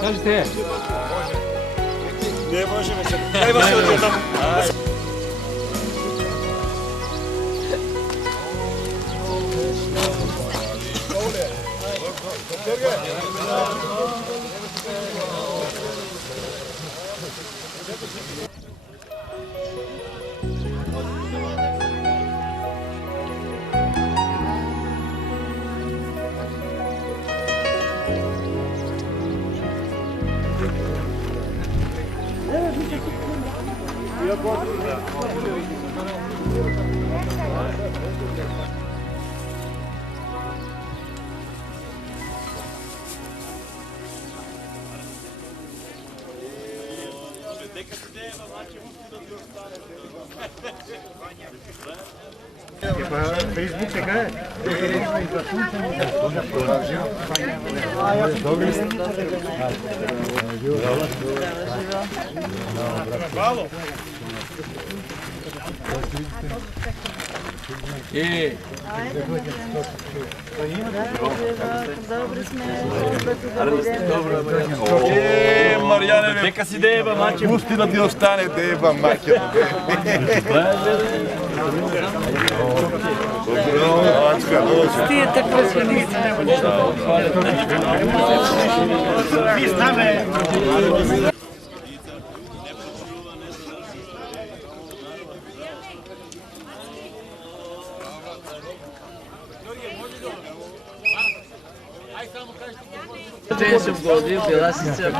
Кажете. Не може вече. Дай беше от там. Facebook така е. Добре. Добри сме. Марияне, нека си дееба, маче. Пусти да ти остане дееба, маче. Тие така ще ни Ден съм годил, била си се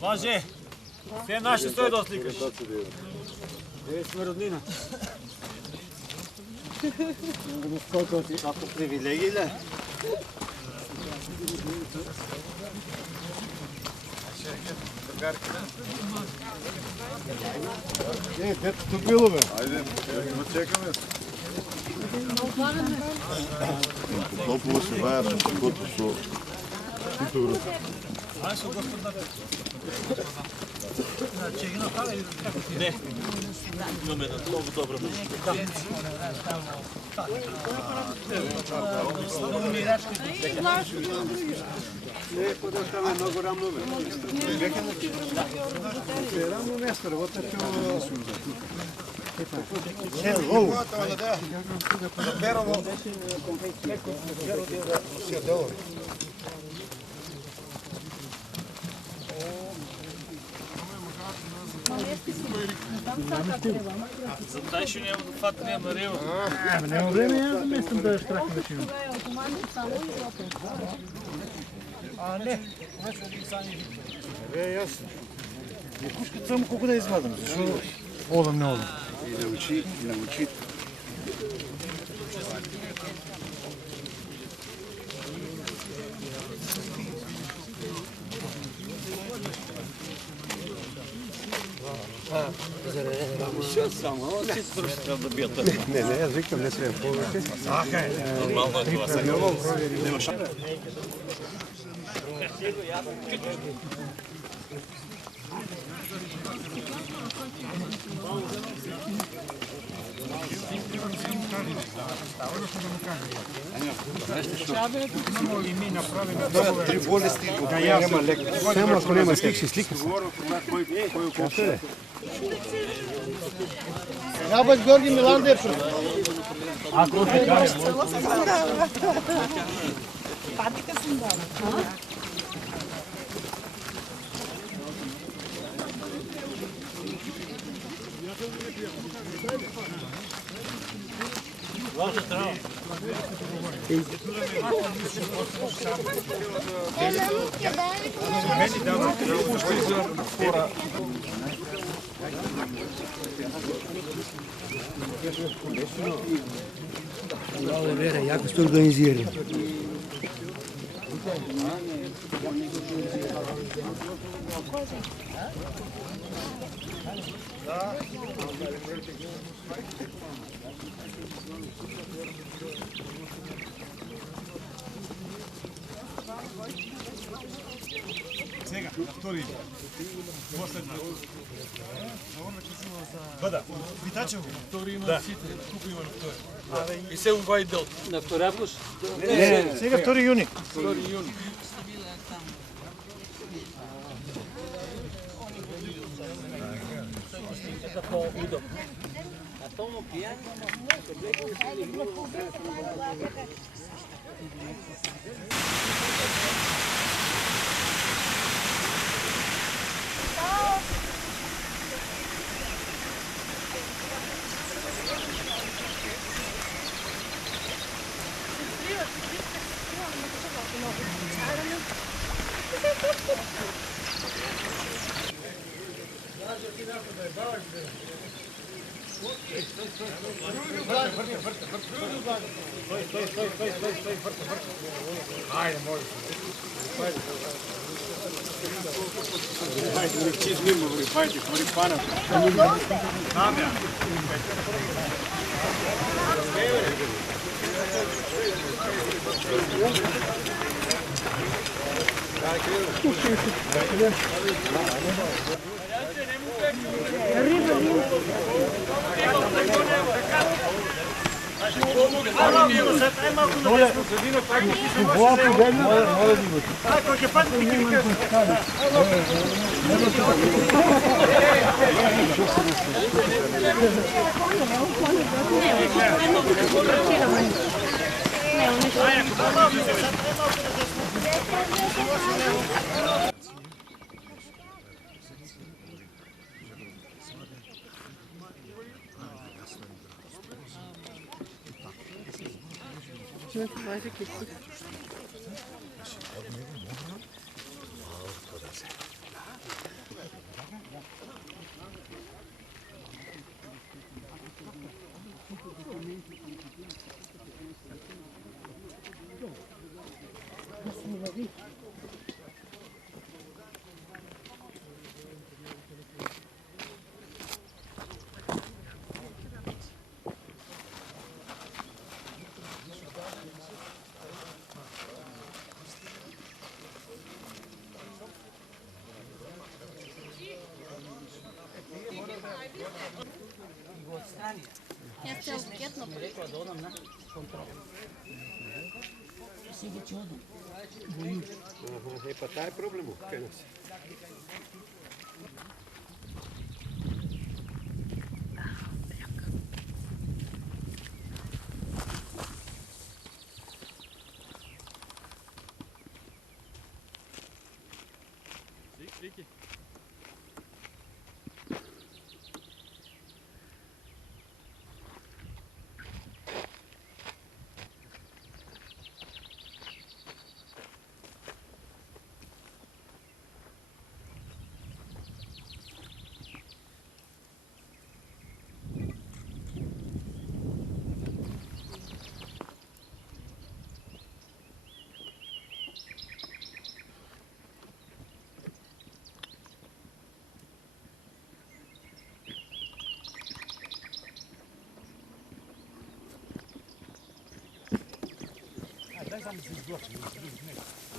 Може! Все наши стои да сликаш. сме роднина. Колко ти привилегии ли? Дето тук било, бе. Айде, чекаме. Топло се вая, каквото со... Не, имаме една много добра музика. Не, подостава много рамно, бе. Рамно место, работа Hello. Дай ще няма да фатне на рева. Няма време, аз замествам да штрахам да чивам. Не. Ясно. Кушката само колко да извадам, защо одам, не одам. И научи. Не, аз викам, не сме повече. Нормално е това сега. Три болести, няма лекар. Само ако няма слик, ще слика се. Ябък Георги Миландев. Ако се каже. Патика съм дала. Яко сте организирали. Сега, на втори. Последна. Бъда. Витачево. Втори има на сите. Тук има на втори. И се ува и дел. На 2 август? Не, сега 2 юни. 2 юни. Pa taj je problem, kaj nas?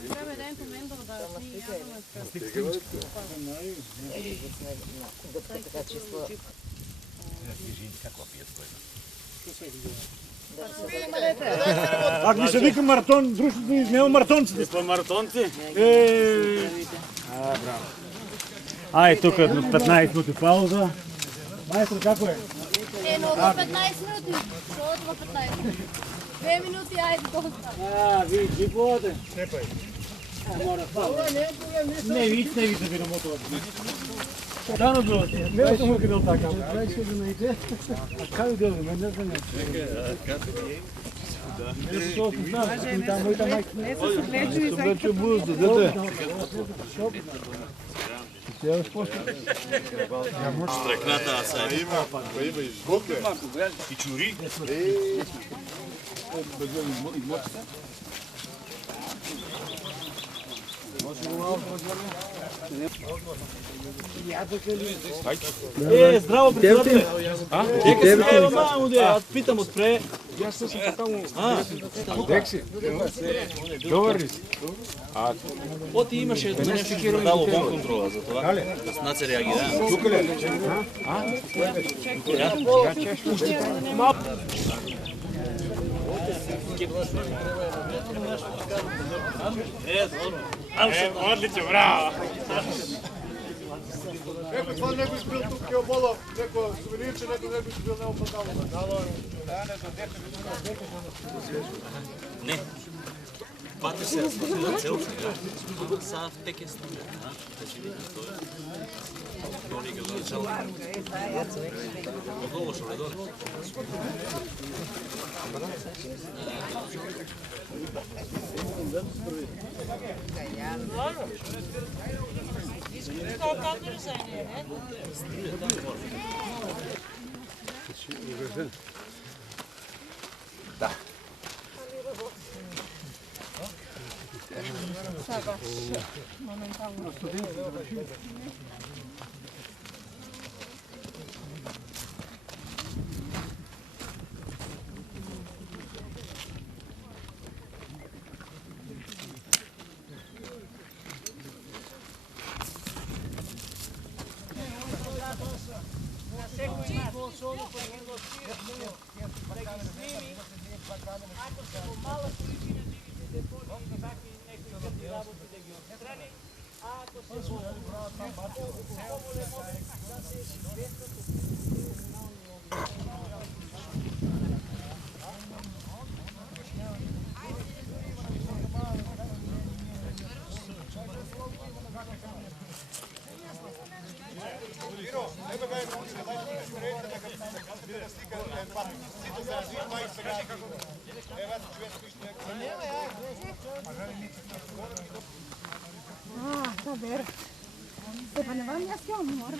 Treba da je pomembno, da ti Ако ми се вика маратон, дружството няма маратонците. По маратонци? Браво. Ай, тук 15 минути пауза. Майстор, како е? Eno, do 15 minuti. Što do 15? 2 minuti, ajde, dosta. Ви воде. Степај. Мора пауза. Не види да ви намотуват. Дано било. Не съм му къдел така. Дай ще да найде. А как да го не знам. Не со знам, там мојта мајка. Не се согледува за Вече бузда, дете. Стрекната са. Па има и звук, бе. И чури. Здраво, председател. Дека мамо, аз питам отпре. Ja sam tamo. Deksi. Dobar si. О, ти имаше нещо дало вон контрола за това. Да знат се реагира. Тук ли? Отлично, браво. Некој това не го избил тук Кеоболов, некој сувенирче, некој не го избил неопадало. Не. Пати се разпочва цел сега. Са в теке снимат. Да ще видим това. Тони го начало. Отдолу ще дойде. Добре. Pa ne vam ja s njom moram.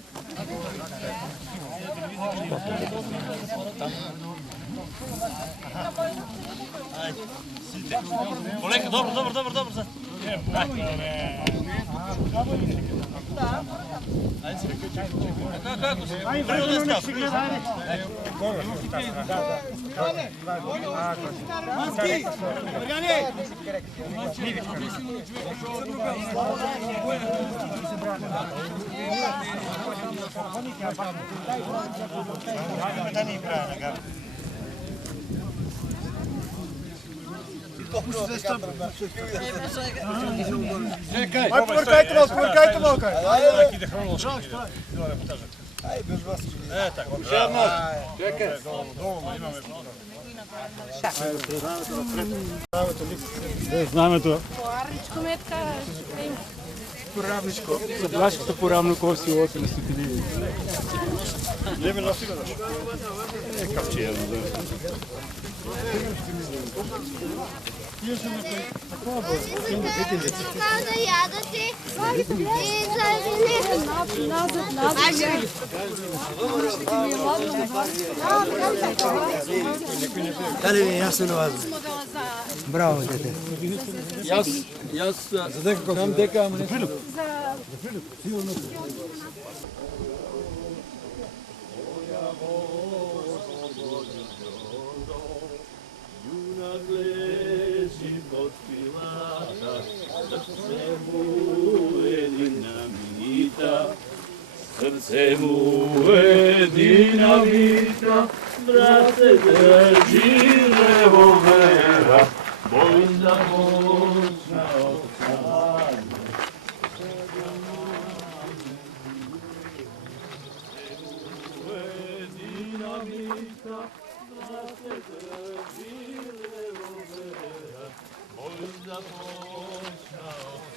Kolega, dobro. Kako se? Повъркайте малко. Так, иде хронолошки. Ай, без вас. Така. Чекай. Долу имаме. Знамето. Поарничко метка. Поравничко. За Влашкото поравно коси 80 000. Леме на сигурно. Капче. Kao da jadate i zaželi nazad. Дали ви е ясно на вас? Браво, дете. Јас знам дека ама не Srce mu je dinamita, brate drži revolvera, bojim da moćna ostane. Dinamita, brate drži revolvera, bojim da moćna ostane.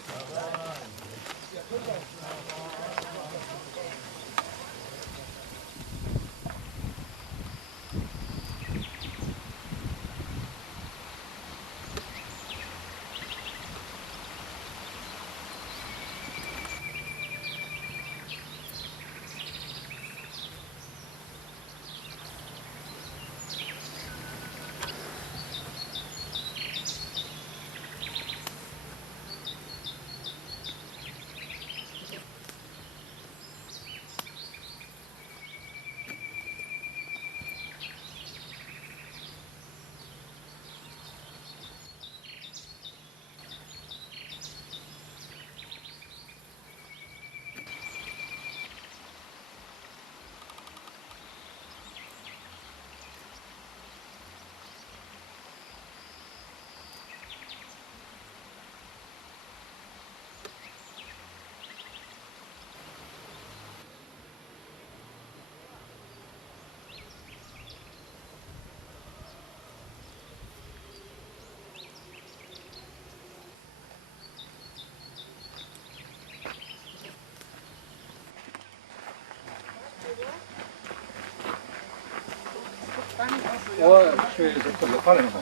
Ова што е за paleno.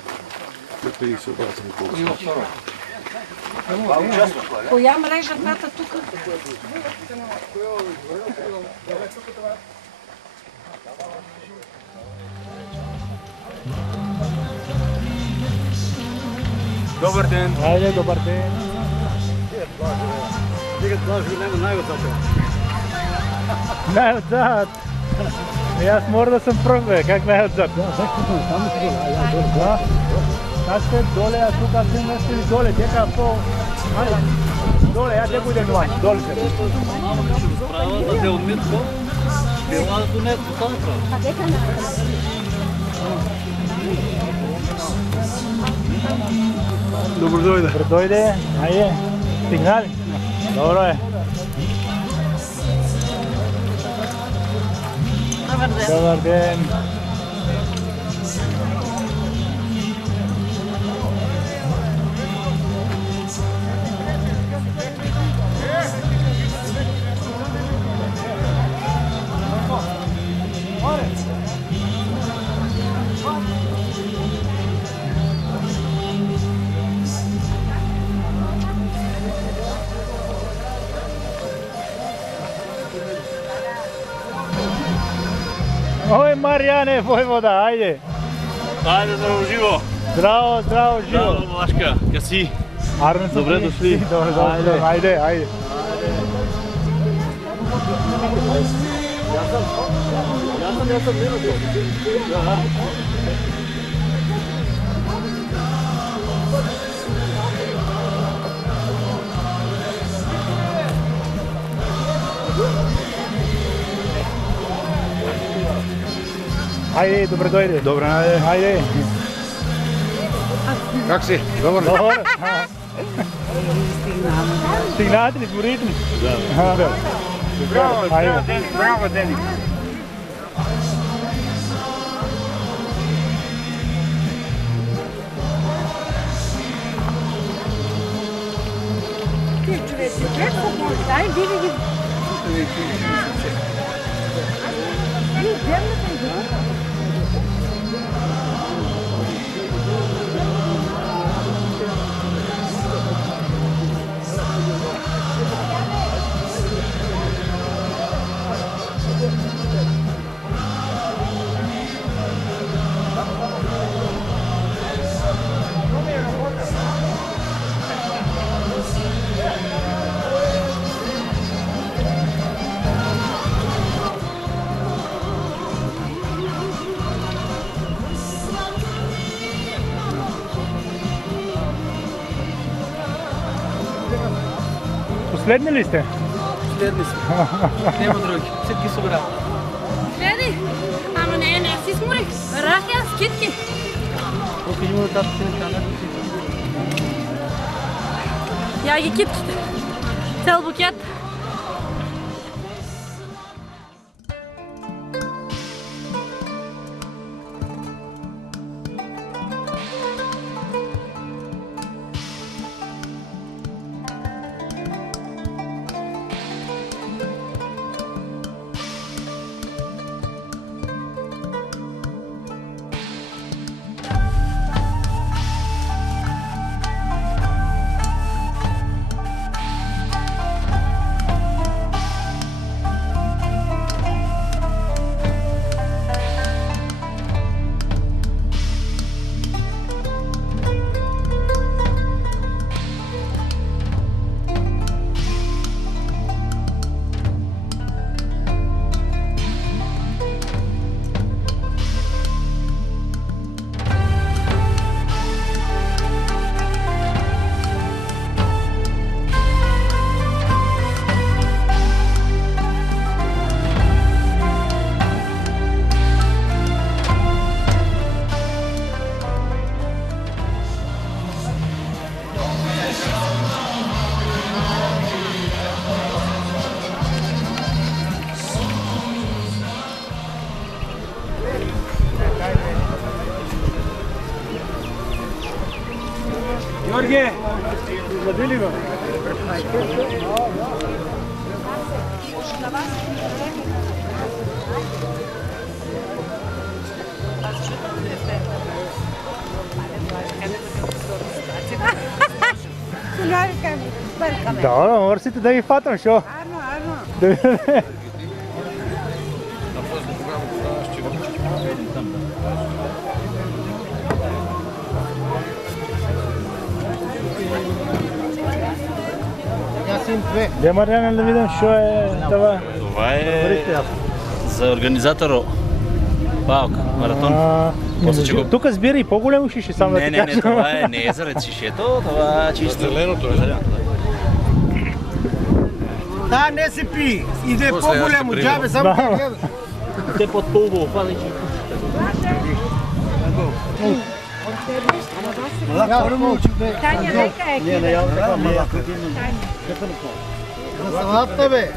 Kako ih se obacili koliko? Ima vtoro. Коя мрежа тата тук? Добър ден. Айде, добър ден. Най-отзад. И аз мога да съм пръв, бе. Как най-отзад? Аз сте доле, а тук аз съм нещо доле. Тека по... Доле, я те будем това. Доле се. Права да те отмитко. Била до не, до това права. А дека на? Добро дойде. Добро дойде. Айде. Стигнали? Добро е. Добър ден. Добър ден. Ой, Мариане, войвода, айде! Айде, здраво живо! Здраво, здраво, живо! Здраво, Малашка, как си? Армен са Добре ти? дошли. Добре дошли, айде, айде! Айде, добре дойде. Добре, айде. Айде. Как си? Добър. Добър. Стигнавате ли, сборите ли? Да. Браво, Дени, браво, Дени. Ти човече, какво може? Дай, види ги. Вие земната иде. Последни ли сте? Последни сме. Нема други. Всички са брат. Гледай! Ама не си смурих. Рахя, скитки. Колко има от тази каната? Я ги китките. Цел букет. Георги! Извадили го? Солярка. бъркаме. Да, мърсите да ги фатам, шо? Арно. Де Мариана да видим, шо е това? Това е за организатора. Палка, маратон. После, че го- Тук сбира и по-големо шише, само да Не, ти не, кажа. това е, не е заради шишето, това е чисто. Зеленото е. Да, не се пи. Иде по-големо, джабе, само да гледа. Те под полубо, фали, че Таня, нека е кида. За салата, бе.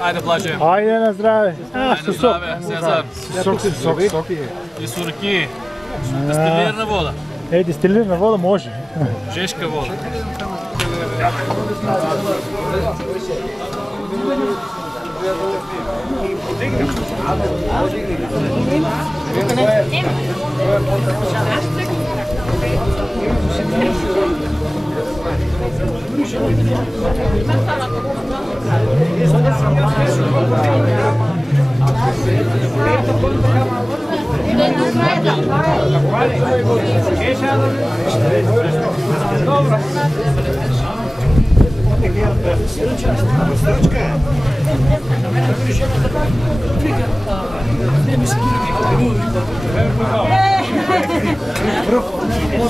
Айде, Блаже. Айде на здраве. Айде, здраве, Сезар. Сок. И сурки. Дестилирана вода. Дестилирана вода може. Жешка вода.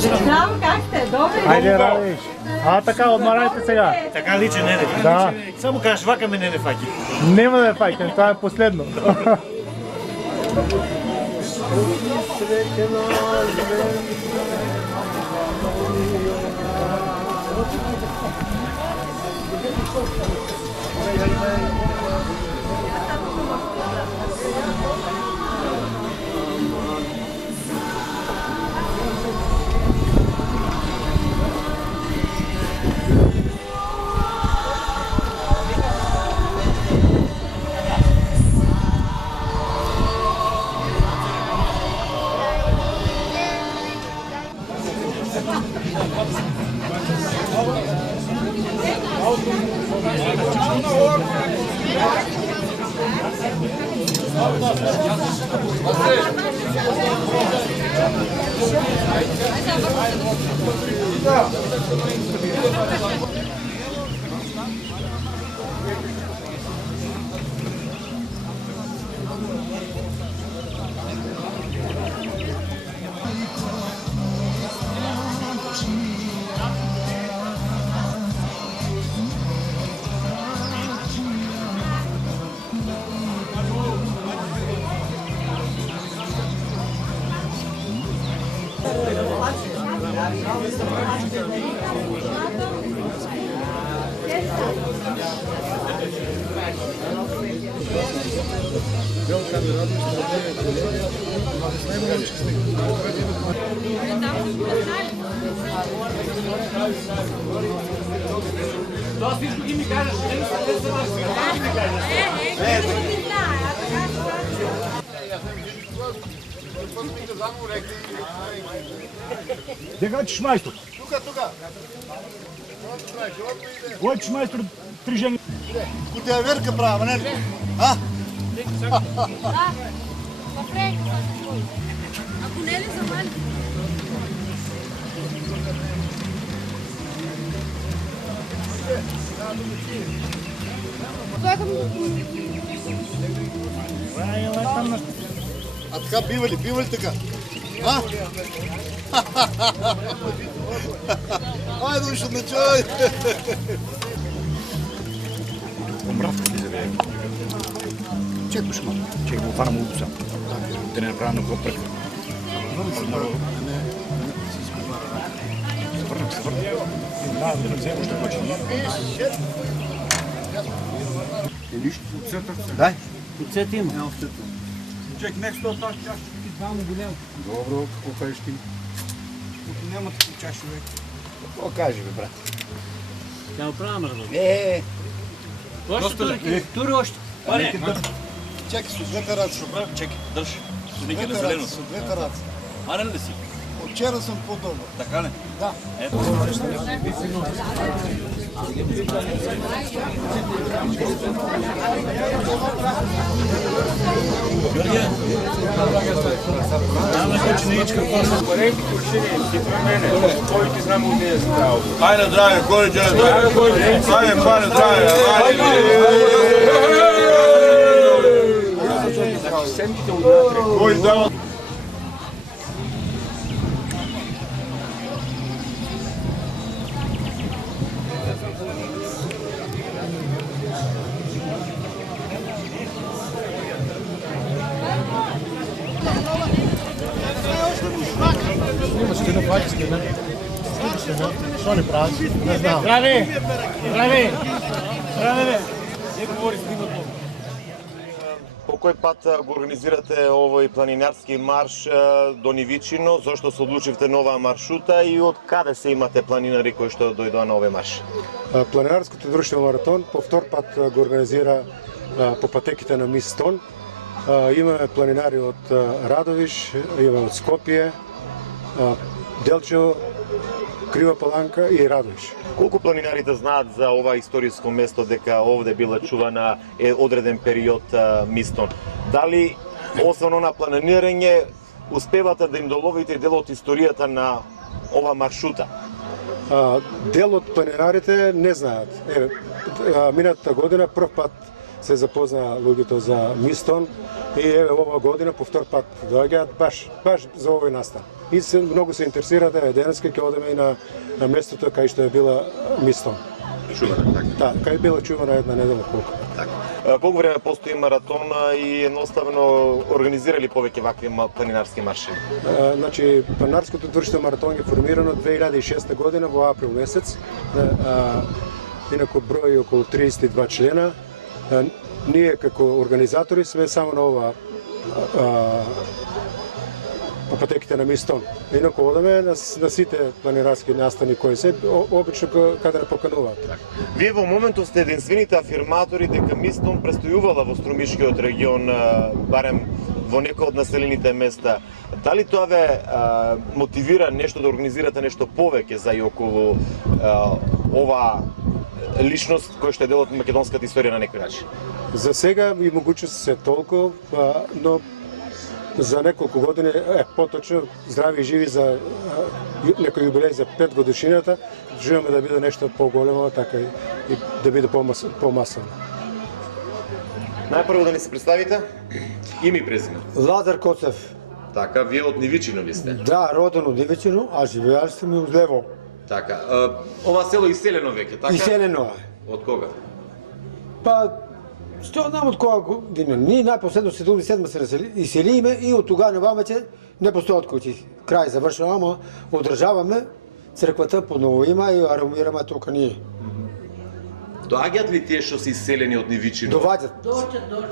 Здраво, как сте? Добре? Айде, Радиш. Така, отмарайте сега. Така личи, не. Да. Само кажеш, вакаме не факи. Нема да е файтен, това е последно. Дега чеш майстор. Тука. Кой чеш майстор три жени? Кутия верка права, не? А? Ако не е ли за мен? А така бива ли така? А? Айде, ще начай! Чек го шмат. Чек го фана му упса. Да не направя на какво пръка. Се върнах. Да не взема, ще почне. Дай. Оцет има. Чек, нещо от тази чаша. Добро, какво кажеш ти? Няма такива чаши, човек. Какво каже, бе, брат? Тя оправя мърдо. Е, Още тури още. Паре. Чеки с двете ръце. Чекай, дръж. Нека на Двете зелено. ръце, с двете ръце. Манен ли си? От вчера съм по-добър. Така ли? Да. Ето. Георгия. Ajde, drage, koji će Ajde, pane, drage, Koji da... Što ne pravi? Ne znam. Zdravi! Zdravi! Zdravi! Не говори снимато. По кој пат го организирате овој планинарски марш до Нивичино? Зошто се одлучивте на оваа маршрута и од каде се имате планинари кои што дојдоа на овој марш? Планинарското друштво маратон по втор пат го организира по патеките на Мис Стон. Имаме планинари од Радовиш, имаме од Скопје, Делчево, Крива Паланка и Радовиш. Колку планинарите знаат за ова историско место дека овде била чувана одреден период Мистон? Дали освен на планинирање успевате да им доловите дел од историјата на ова маршрута? Дел од планинарите не знаат. Минатата година прв пат се запознаа луѓето за Мистон и ова година по втор пат доаѓаат баш за овој настан. И многу се интересираат, денеска ќе одеме и на местото кај што е била Мистон. Чувана, така. Да, кај била чувана една недела колку. Така. Колку време постои маратон и едноставно организирали повеќе вакви планинарски маршеви? Значи, планинарското друштво маратон е формирано 2006 година во април месец. Инаку број околу 32 члена. Ние како организатори сме само на ова по патеките на Мистон. Инаку одаме на сите планинарски настани кои се обично каде не покануваат. Вие во моментот сте единствените афирматори дека Мистон престојувала во Струмишкиот регион, барем во некои од населените места. Дали тоа ве мотивира нешто да организирате нешто повеќе за и околу ова личност која што е дел од македонската историја на некој начин? За сега и могуćnosti се толку, но за неколку години, поточно, здрави и живи за некој јубилеј за 5 годишнината, желаме да биде нешто поголемо, така и да биде помасовно. Најпрво да ни се представите, име и презиме. Лазар Коцев. Така, вие од Нивичино ли сте? Да, роден од Нивичино, а живеали сте ми од Лево. Така, ова село иселено веќе, така? Иселено е. Од кога? Па, што знам од кога година. Ние најпоследно 77 се иселиме и од тога навамеќе не постојат куќи. Крај завршено, ама одржаваме црквата подново има и аромираме тука ние. Доаѓаат ли тие што се иселени од Нивичино? Доваѓаат.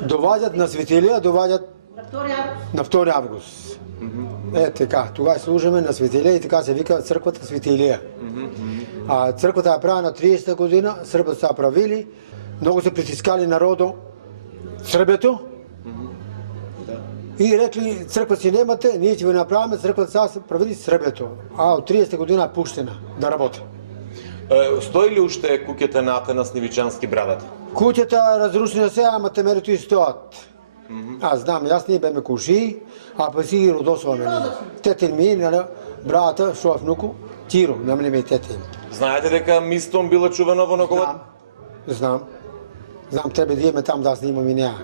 Доваѓаат на Светилија, доваѓаат на 2 август. Така, тогава служиме на Светилија и така се вика црквата Светилија. А црквата ја правена 30 година, србите са правили, многу се притискали народо Србето и рекли црква си немате, ние ќе ви направиме, црквата са правили Србето, а од 30 година е пуштена да работи. Стои ли уште куќата на Атанас Нивичански брадата? Куќата разрушена се, ама темерето и стоат. Аз знам, јас ние беме куши, а па си ги родосуваме. Тетин ми, брата, шо е внуку, Тиро, на мене ми е тетин. Знаете дека Мистон била чувано во неговата? Знам. Знам, треба да имаме там да снимам и неа.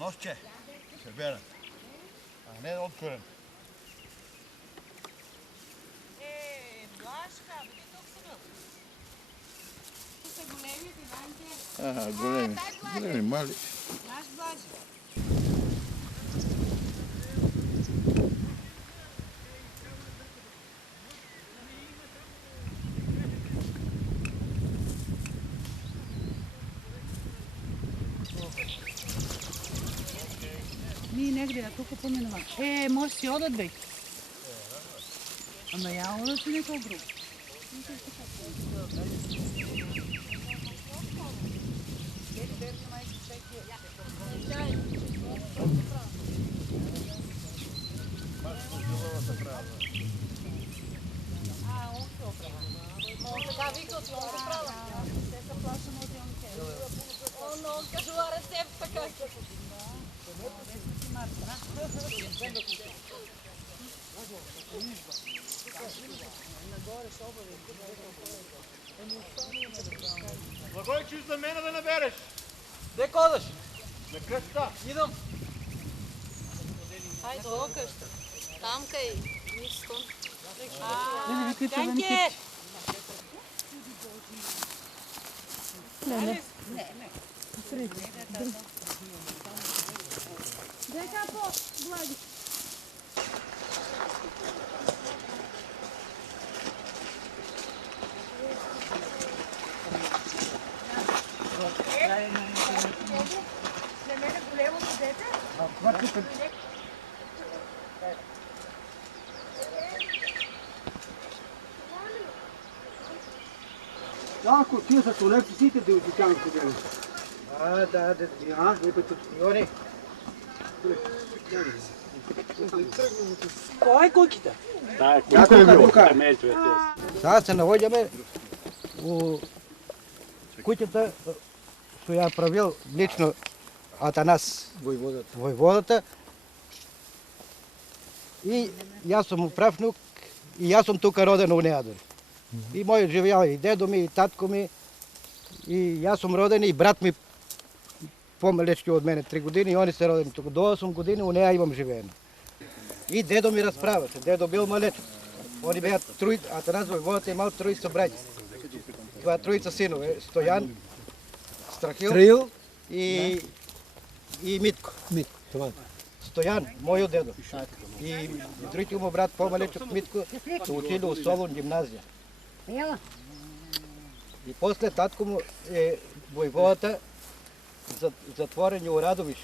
нощче се берат, а не откорен. Блашка, ти тук си бил? Ти са големи, ти Ага, големи, мали. Наш Блажи. Ние негде, а тук поменува. Може си одат бе. Ама я одат си некој друг. Он така вика от он го права. Те са плашени от он. Он кажува рецепта как. Благой, чуш за мене да набереш? Де кодаш? На къщата. Идам. Хайде, до къща. Там кай Мистон. Данке! Дека по Благи. За мене големото дете? Ако тия са тунепците да отитам къде. Не бе тутиони. Кой е куките? Сега се наводяме у кутята, що я правил лично Атанас войводата. И аз съм управник, и аз съм тук роден у нея дори. И мой живял и дедо ми, и татко ми, и аз съм роден, и брат ми по-малечки от мене 3 години, и они са родени тук. До 8 години у нея имам живеене. И дедо ми разправяше, дедо бил малечък. Они бяха Атанас войводата имал 3 събрати. Това 3 синове, Стоян, Страхил и Митко. Стоян, моя дедо. И другите му брат, по-малеч от Митко, са учили у Солун гимназия. И после татко му е войводата затворени у Радовиш.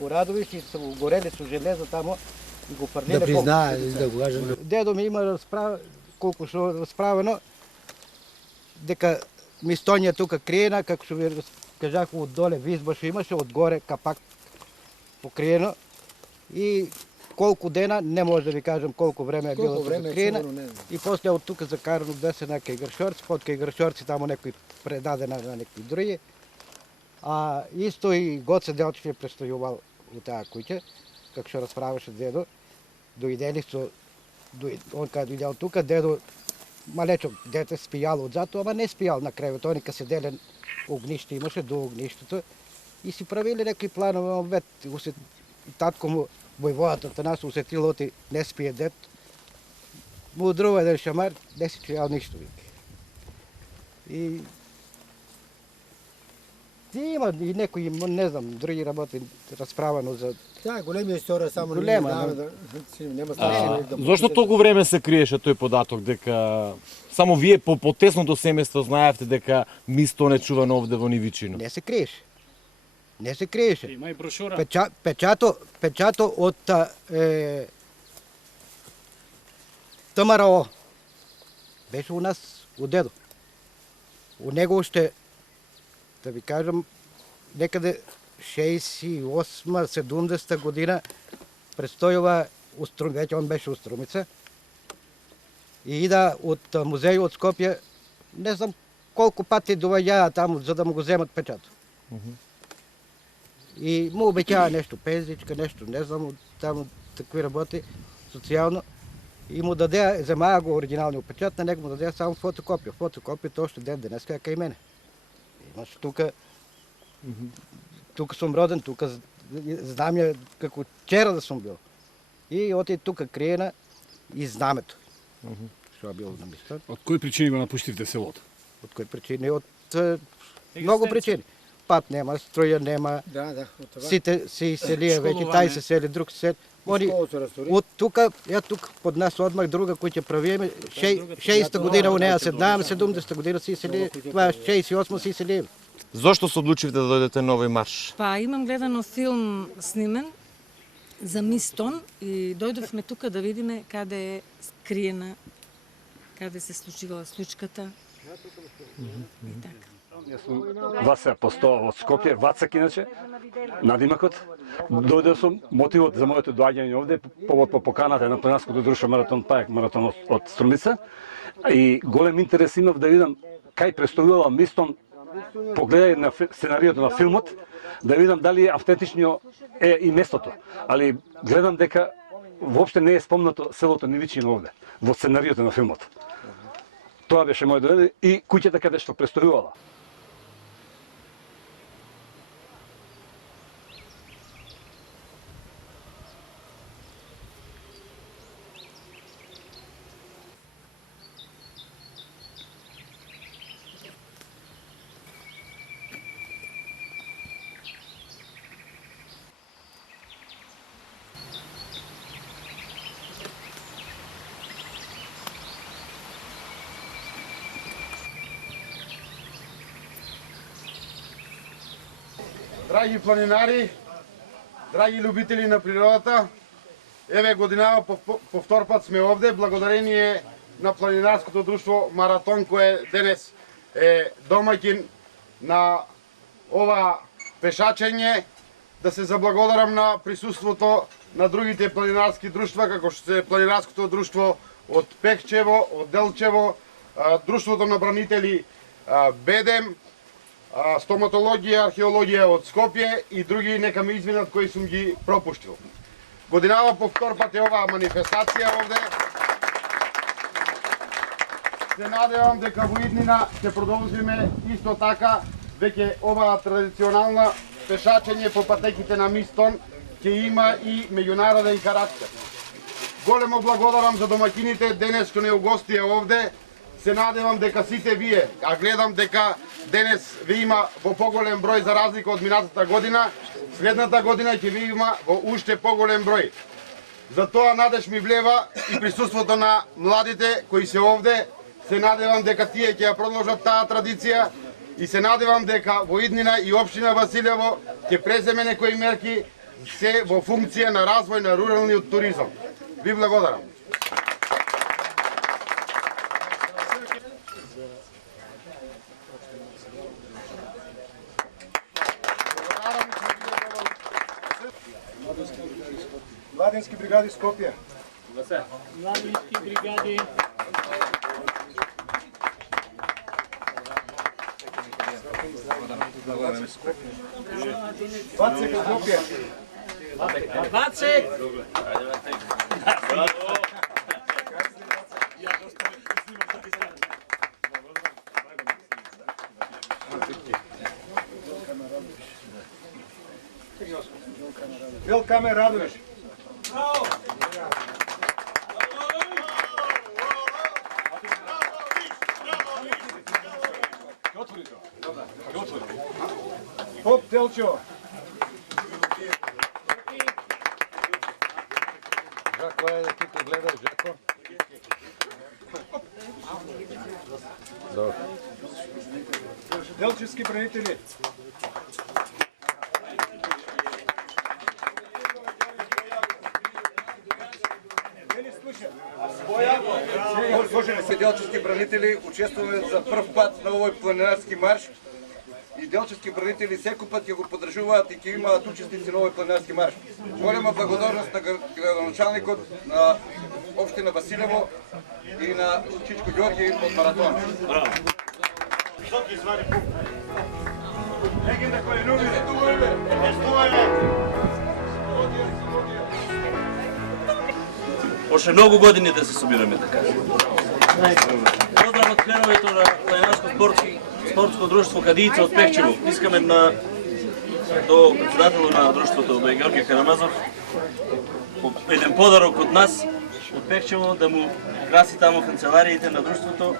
У Радовиш и са го горели с железо тамо и го фърлили. Да признае, да го кажа. Дедо ми има разправа, колко ще разправено, дека мистония тук криена, како ще ви кажах, отдоле визба ще имаше, отгоре капак покриено. И колко дена, не може да ви кажем колко време е било закриена. И после от тук закарано десе на Кайгършорци, под Кайгършорци там някой предаде на някакви други. Исто и Гоце Делчев е престоювал от тази куча, как ще разправяше дедо. Дойдели са, он kada дойде от тук, дедо малечо дете спиял отзад, ама не спиял на кревето, они седелен огнище имаше до огнището и си правили някакви планове обед. Татко му, войводата Атанас, усетил оти не спие дет, му удрува един шамар, не си чуял нищо, вика. И има и некои, не знам, други работи разправено за... Тя е голема история, само голема, нема страшно. Зошто толку време се криеше тој податок, дека само вие по тесното семејство знаевте дека Мистон е чуван овде во Нивичино? Не се криеше. Не се криеше. Има и брошура. Печато от ТМРО беше у нас, у дедо. У него още, да ви кажем, некъде 68-70 година престоява вече он беше у Струмица. И ида от музея от Скопия, не знам колко пъти доведя там, за да му го вземат печато. И му обещава нещо, пензичка, нещо, не знам, там такви работи социално. И му даде, взема го оригиналния печат, на него му даде само фотокопия. Фотокопията още ден днес е кай мене. Имаш тук съм роден, тук знам ја како вчера да сум бил. И оти тука криена и знамето. Што е било на Мистон. Од кои причини го напуштивте селото? Од кои причини? Од многу причини. Пат нема, струја нема. Да, Сите се иселија веќе, тај се сели, друг се сели. Они од тука, ја тук под нас одмак друга кој ќе правиме 60 година у неа, 70 година се иселија, това 68 се иселија. Зошто се одлучивте да дојдете на овој марш? Па имам гледано филм снимен за Мистон и дојдовме тука да видиме каде е скриена, каде се случувала случката. И така. Јас сум Васе Апостол од Скопје, Вацак иначе, надимакот. Дојдов сум мотивот за моето доаѓање овде, повод по поканата на планинарското друштво Маратон Пајак, маратон од Струмица. И голем интерес имав да видам кај престојувала Мистон, погледај на сценариото на филмот, да видам дали автентично е и местото. Али гледам дека воопште не е спомнато селото Нивичино овде, во сценариото на филмот. Тоа беше мојот доаѓање и куќата каде што престојувала. Драги планинари, драги любители на природата, еве годинава по втор пат сме овде, благодарение на планинарското друштво Маратон, кое денес е домаќин на ова пешачење, да се заблагодарам на присуството на другите планинарски друштва, како што се планинарското друштво од Пехчево, од Делчево, друштвото на бранители Бедем, стоматологија, археологија од Скопје и други, нека ме извинат кои сум ги пропуштил. Годинава по втор пат е оваа манифестација овде. Се надевам дека во иднина ќе продолжиме исто така, веќе оваа традиционална пешачење по патеките на Мистон ќе има и меѓународен карактер. Големо благодарам за домаќините денес што не угостија овде. Се надевам дека сите вие, а гледам дека денес ви има во поголем број за разлика од минатата година, следната година ќе ви има во уште поголем број. Затоа надеж ми влева и присуството на младите кои се овде. Се надевам дека тие ќе ја продолжат таа традиција и се надевам дека во иднина и општина Василево ќе преземе некои мерки се во функција на развој на руралниот туризам. Ви благодарам. Младински бригади Скопје. Младински бригади. Вацек Скопје. Вацек! Велкаме Радовиш. Поп Делчо. Жако е тук гледа, Жако. Добре. Делчевски бранители. Се делчевски бранители учествуваме за прв пат на овој планинарски марш и делчевски бранители секој пат ќе го поддржуваат и ќе имаат учесници на овој планинарски марш. Голема благодарност на градоначалникот на општина Василево и на Чичко Ѓорѓе од Маратон. Браво. Високи звани пук. Легенда која е нуби. Още многу години да се собираме така. Поздрав од членовите на планинарско спортско друштво Кадијица од Пехчево. Искаме на до председателя на друштвото, до Георги Карамазов, един подарок от нас, от Пехчево, да му краси там в канцелариите на друштвото.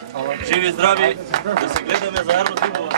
Живи и здрави, да се гледаме заедно хубаво.